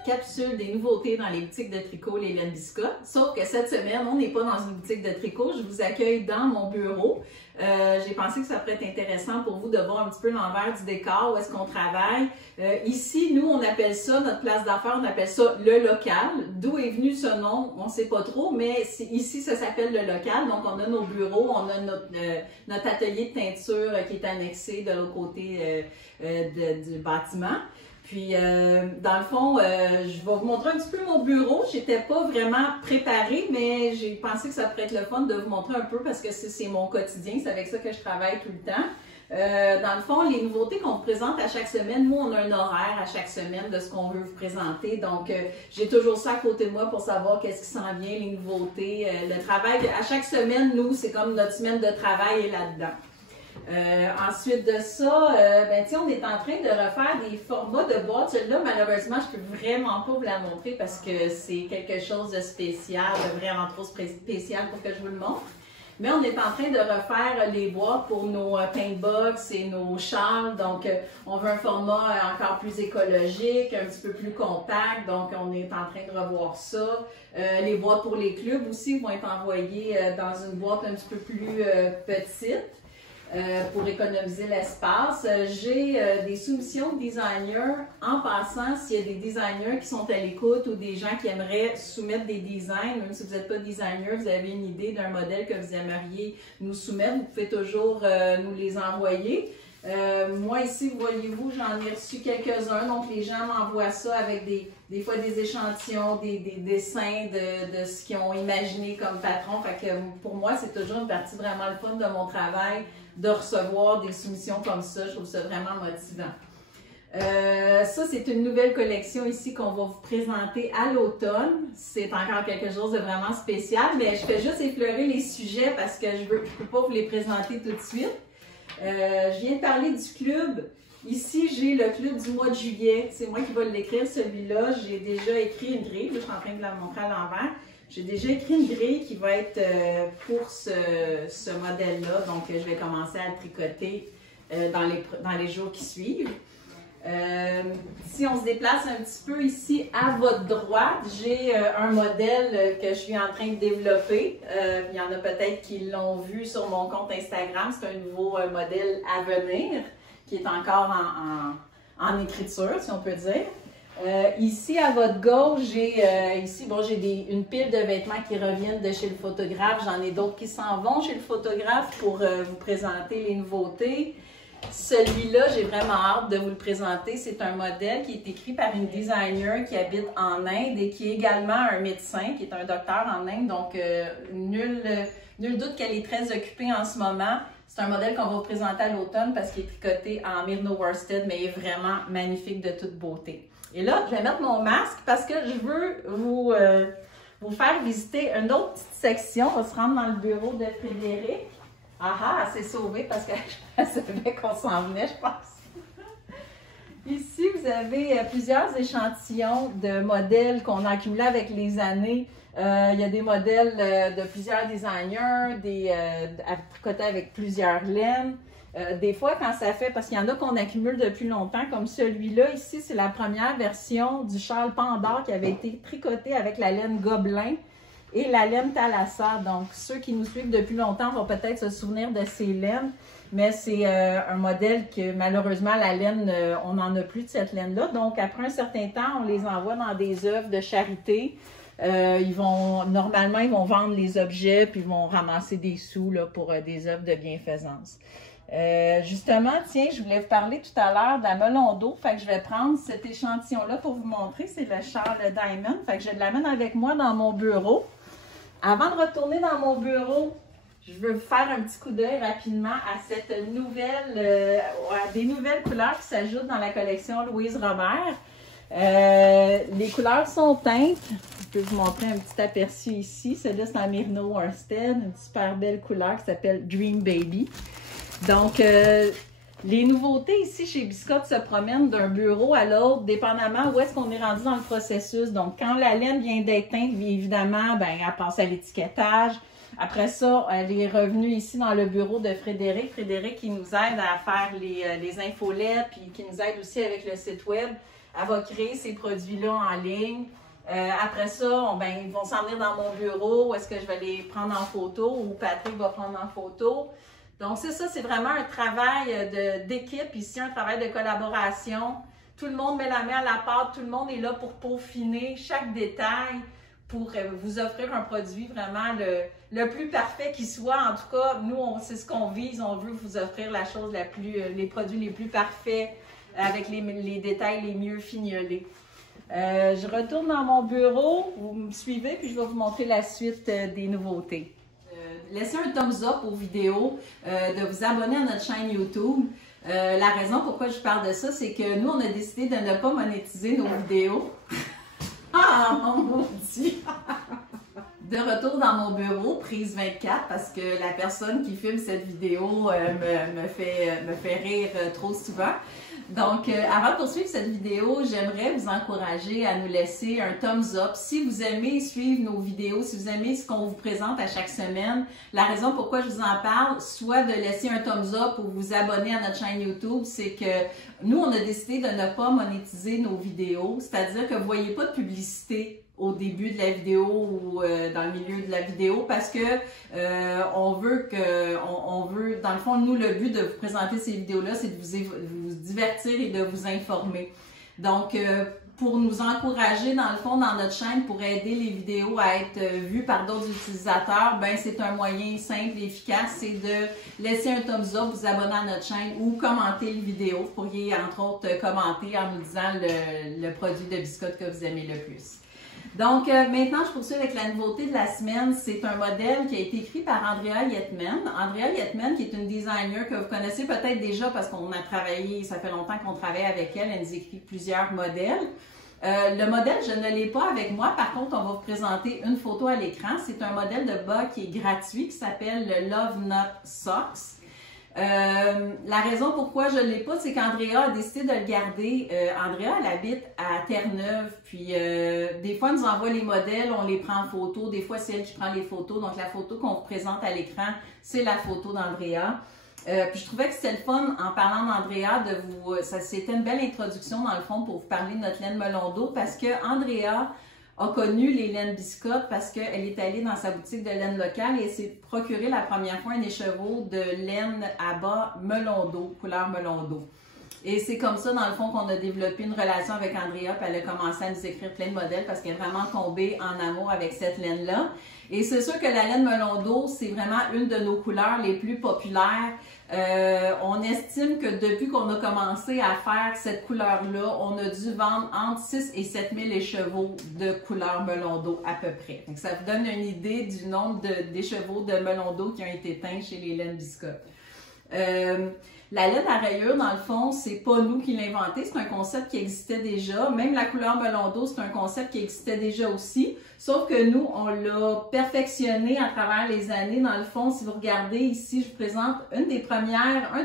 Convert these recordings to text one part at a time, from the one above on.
notre capsule des nouveautés dans les boutiques de tricot Les Laines Biscotte. Sauf que cette semaine, on n'est pas dans une boutique de tricot. Je vous accueille dans mon bureau. J'ai pensé que ça pourrait être intéressant pour vous de voir un petit peu l'envers du décor, où est-ce qu'on travaille. Ici, nous, on appelle ça, notre place d'affaires, on appelle ça le local. D'où est venu ce nom, on ne sait pas trop, mais ici, ça s'appelle le local. Donc, on a nos bureaux, on a notre atelier de teinture qui est annexé de l'autre côté du bâtiment. Puis, dans le fond, je vais vous montrer un petit peu mon bureau. J'étais pas vraiment préparée, mais j'ai pensé que ça pourrait être le fun de vous montrer un peu parce que c'est mon quotidien. C'est avec ça que je travaille tout le temps. Dans le fond, les nouveautés qu'on vous présente à chaque semaine, nous, on a un horaire à chaque semaine de ce qu'on veut vous présenter. Donc, j'ai toujours ça à côté de moi pour savoir qu'est-ce qui s'en vient, les nouveautés. Le travail, à chaque semaine, nous, c'est comme notre semaine de travail est là-dedans. Ensuite de ça, on est en train de refaire des formats de boîtes. Celle-là, malheureusement, je ne peux vraiment pas vous la montrer parce que c'est quelque chose de spécial, vraiment trop spécial pour que je vous le montre. Mais on est en train de refaire les boîtes pour nos paintbox et nos châles. Donc, on veut un format encore plus écologique, un petit peu plus compact. Donc, on est en train de revoir ça. Les boîtes pour les clubs aussi vont être envoyées dans une boîte un petit peu plus petite. Pour économiser l'espace. J'ai des soumissions de designers. En passant, s'il y a des designers qui sont à l'écoute ou des gens qui aimeraient soumettre des designs, même si vous n'êtes pas designer, vous avez une idée d'un modèle que vous aimeriez nous soumettre, vous pouvez toujours nous les envoyer. Moi ici, voyez-vous, j'en ai reçu quelques-uns, donc les gens m'envoient ça avec des fois des échantillons, des dessins de ce qu'ils ont imaginé comme patron. Fait que pour moi, c'est toujours une partie vraiment le fun de mon travail de recevoir des soumissions comme ça. Je trouve ça vraiment motivant. Ça, c'est une nouvelle collection ici qu'on va vous présenter à l'automne. C'est encore quelque chose de vraiment spécial, mais je fais juste effleurer les sujets parce que je ne peux pas vous les présenter tout de suite. Je viens de parler du club. Ici, j'ai le club du mois de juillet. C'est moi qui vais l'écrire, celui-là. J'ai déjà écrit une grille. Là, je suis en train de la montrer à l'envers. J'ai déjà écrit une grille qui va être pour ce modèle-là. Donc, je vais commencer à le tricoter dans les jours qui suivent. Si on se déplace un petit peu ici à votre droite, j'ai un modèle que je suis en train de développer. Il y en a peut-être qui l'ont vu sur mon compte Instagram. C'est un nouveau modèle à venir qui est encore en écriture, si on peut dire. Ici, à votre gauche, j'ai une pile de vêtements qui reviennent de chez le photographe. J'en ai d'autres qui s'en vont chez le photographe pour vous présenter les nouveautés. Celui-là, j'ai vraiment hâte de vous le présenter. C'est un modèle qui est écrit par une designer qui habite en Inde et qui est également un médecin, qui est un docteur en Inde. Donc, nul doute qu'elle est très occupée en ce moment. C'est un modèle qu'on va vous présenter à l'automne parce qu'il est tricoté en merino worsted, mais il est vraiment magnifique de toute beauté. Et là, je vais mettre mon masque parce que je veux vous faire visiter une autre petite section. On va se rendre dans le bureau de Frédéric. Ah, elle s'est sauvée parce qu'elle savait qu'on s'en venait, je pense. Ici, vous avez plusieurs échantillons de modèles qu'on a accumulés avec les années. Il y a des modèles de plusieurs designers, à tricoter avec plusieurs laines. Des fois, quand ça fait, parce qu'il y en a qu'on accumule depuis longtemps, comme celui-là, ici, c'est la première version du châle Pandore qui avait été tricoté avec la laine Gobelin et la laine Thalassa. Donc, ceux qui nous suivent depuis longtemps vont peut-être se souvenir de ces laines, mais c'est un modèle que, malheureusement, la laine, on n'en a plus de cette laine-là. Donc, après un certain temps, on les envoie dans des œuvres de charité. Normalement, ils vont vendre les objets puis ils vont ramasser des sous là, pour des œuvres de bienfaisance. Justement, tiens, je voulais vous parler tout à l'heure de la melon d'eau. Fait que je vais prendre cet échantillon-là pour vous montrer. C'est le châle Diamond. Fait que je l'amène avec moi dans mon bureau. Avant de retourner dans mon bureau, je veux vous faire un petit coup d'œil rapidement à cette à des nouvelles couleurs qui s'ajoutent dans la collection Louise Robert. Les couleurs sont teintes. Je peux vous montrer un petit aperçu ici. Celle-là, c'est en merino worsted, une super belle couleur qui s'appelle Dream Baby. Donc, les nouveautés ici chez Biscotte se promènent d'un bureau à l'autre, dépendamment où est-ce qu'on est rendu dans le processus. Donc, quand la laine vient d'être teinte, bien évidemment, elle passe à l'étiquetage. Après ça, elle est revenue ici dans le bureau de Frédéric. Frédéric qui nous aide à faire les infolettes, puis qui nous aide aussi avec le site web. Elle va créer ces produits-là en ligne. Après ça, ils vont s'en venir dans mon bureau où est-ce que je vais les prendre en photo ou Patrick va prendre en photo. Donc, c'est ça, c'est vraiment un travail d'équipe ici, un travail de collaboration. Tout le monde met la main à la pâte, tout le monde est là pour peaufiner chaque détail pour vous offrir un produit vraiment le plus parfait qui soit. En tout cas, nous, c'est ce qu'on vise. On veut vous offrir la chose les produits les plus parfaits avec les détails les mieux fignolés. Je retourne dans mon bureau, vous me suivez, puis je vais vous montrer la suite des nouveautés. Laissez un thumbs up aux vidéos, de vous abonner à notre chaîne YouTube. La raison pourquoi je parle de ça, c'est que nous, on a décidé de ne pas monétiser nos vidéos. Ah, mon maudit! De retour dans mon bureau, prise 24, parce que la personne qui filme cette vidéo me fait rire trop souvent. Donc, avant de poursuivre cette vidéo, j'aimerais vous encourager à nous laisser un thumbs up. Si vous aimez suivre nos vidéos, si vous aimez ce qu'on vous présente à chaque semaine, la raison pourquoi je vous en parle, soit de laisser un thumbs up ou vous abonner à notre chaîne YouTube, c'est que nous, on a décidé de ne pas monétiser nos vidéos, c'est-à-dire que vous ne voyez pas de publicité au début de la vidéo ou dans le milieu de la vidéo parce que on veut, dans le fond, nous, le but de vous présenter ces vidéos-là, c'est de vous divertir et de vous informer. Donc, pour nous encourager, dans le fond, dans notre chaîne, pour aider les vidéos à être vues par d'autres utilisateurs, ben c'est un moyen simple et efficace, c'est de laisser un thumbs up, vous abonner à notre chaîne ou commenter la vidéo. Vous pourriez, entre autres, commenter en nous disant le produit de biscotte que vous aimez le plus. Donc, maintenant, je poursuis avec la nouveauté de la semaine. C'est un modèle qui a été écrit par Andrea Yetman. Andrea Yetman, qui est une designer que vous connaissez peut-être déjà parce qu'on a travaillé, ça fait longtemps qu'on travaille avec elle. Elle nous écrit plusieurs modèles. Le modèle, je ne l'ai pas avec moi. Par contre, on va vous présenter une photo à l'écran. C'est un modèle de bas qui est gratuit, qui s'appelle le Love Knot Socks. La raison pourquoi je ne l'ai pas, c'est qu'Andrea a décidé de le garder. Andrea, elle habite à Terre-Neuve, puis des fois, elle nous envoie les modèles, on les prend en photo. Des fois, c'est elle qui prend les photos. Donc, la photo qu'on vous présente à l'écran, c'est la photo d'Andrea. Puis je trouvais que c'était le fun, en parlant d'Andrea, c'était une belle introduction, dans le fond, pour vous parler de notre laine melon d'eau, parce que Andrea a connu les laines biscottes parce qu'elle est allée dans sa boutique de laine locale et s'est procuré la première fois un écheveau de laine à bas melon d'eau, couleur melon d'eau. Et c'est comme ça, dans le fond, qu'on a développé une relation avec Andrea, puis elle a commencé à nous écrire plein de modèles parce qu'elle est vraiment tombée en amour avec cette laine-là. Et c'est sûr que la laine melon d'eau, c'est vraiment une de nos couleurs les plus populaires. On estime que depuis qu'on a commencé à faire cette couleur-là, on a dû vendre entre 6 et 7 000 écheveaux de couleur melon d'eau à peu près. Donc, ça vous donne une idée du nombre d'écheveaux de melon d'eau qui ont été teints chez les laines biscottes. La laine à rayures, dans le fond, c'est pas nous qui l'avons inventé, c'est un concept qui existait déjà. Même la couleur melon d'eau, c'est un concept qui existait déjà aussi. Sauf que nous, on l'a perfectionné à travers les années. Dans le fond, si vous regardez ici, je vous présente un des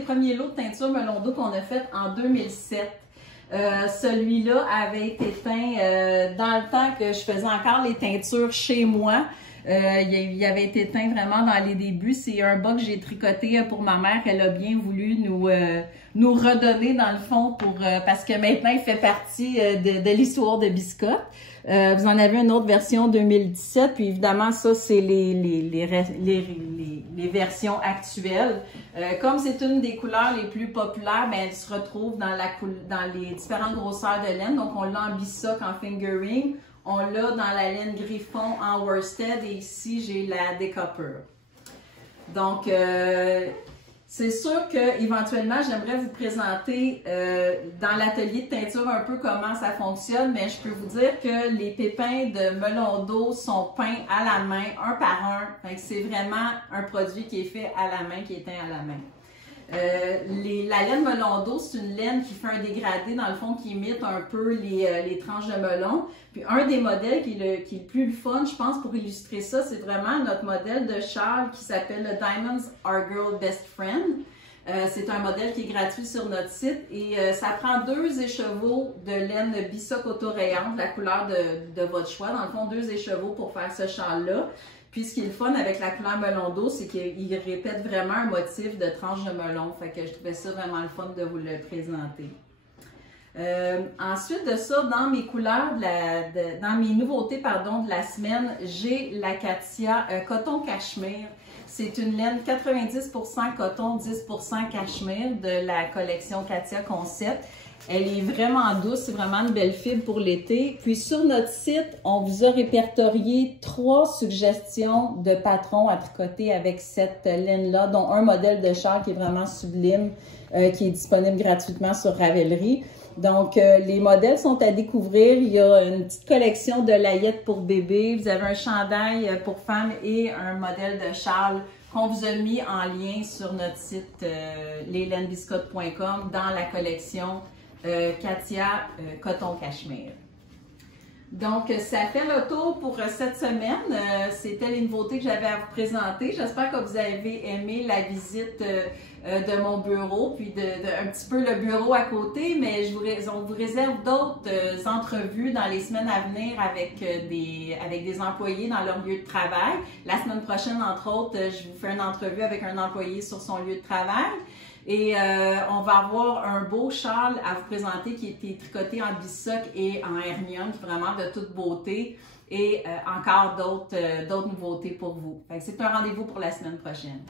premiers lots de teinture melon d'eau qu'on a fait en 2007. Celui-là avait été teint dans le temps que je faisais encore les teintures chez moi. Il avait été teint vraiment dans les débuts. C'est un bas que j'ai tricoté pour ma mère. Elle a bien voulu nous redonner dans le fond parce que maintenant il fait partie de l'histoire de Biscotte. Vous en avez une autre version 2017. Puis évidemment, ça, c'est les versions actuelles. Comme c'est une des couleurs les plus populaires, ben, elle se retrouve dans les différentes grosseurs de laine. Donc, on l'a en bissock, en fingering. On l'a dans la laine griffon en worsted et ici, j'ai la découpure. Donc, c'est sûr qu'éventuellement, j'aimerais vous présenter dans l'atelier de teinture un peu comment ça fonctionne, mais je peux vous dire que les pépins de melon d'eau sont peints à la main, un par un. C'est vraiment un produit qui est fait à la main, qui est teint à la main. La laine melon d'eau, c'est une laine qui fait un dégradé, dans le fond, qui imite un peu les tranches de melon. Puis un des modèles qui est le plus fun, je pense, pour illustrer ça, c'est vraiment notre modèle de châle qui s'appelle le Diamonds Our Girl Best Friend. C'est un modèle qui est gratuit sur notre site et ça prend 2 écheveaux de laine bissock autorayante, la couleur de votre choix. Dans le fond, 2 écheveaux pour faire ce châle-là. Puis ce qui est le fun avec la couleur melon d'eau, c'est qu'il répète vraiment un motif de tranche de melon. Fait que je trouvais ça vraiment le fun de vous le présenter. Ensuite de ça, dans mes couleurs, dans mes nouveautés de la semaine, j'ai la Katia coton cachemire. C'est une laine 90% coton, 10% cachemire de la collection Katia Concept. Elle est vraiment douce, c'est vraiment une belle fibre pour l'été. Puis sur notre site, on vous a répertorié 3 suggestions de patrons à tricoter avec cette laine-là, dont un modèle de châle qui est vraiment sublime, qui est disponible gratuitement sur Ravelry. Donc, les modèles sont à découvrir. Il y a une petite collection de layettes pour bébés. Vous avez un chandail pour femmes et un modèle de châle qu'on vous a mis en lien sur notre site leslenbiscottes.com dans la collection Katia coton cachemire. Donc, ça fait le tour pour cette semaine. C'était les nouveautés que j'avais à vous présenter. J'espère que vous avez aimé la visite de mon bureau, puis un petit peu le bureau à côté, mais on vous réserve d'autres entrevues dans les semaines à venir avec des employés dans leur lieu de travail. La semaine prochaine, entre autres, je vous fais une entrevue avec un employé sur son lieu de travail. Et on va avoir un beau châle à vous présenter qui a été tricoté en bissoc et en hermione, qui est vraiment de toute beauté. Et encore d'autres nouveautés pour vous. C'est un rendez-vous pour la semaine prochaine.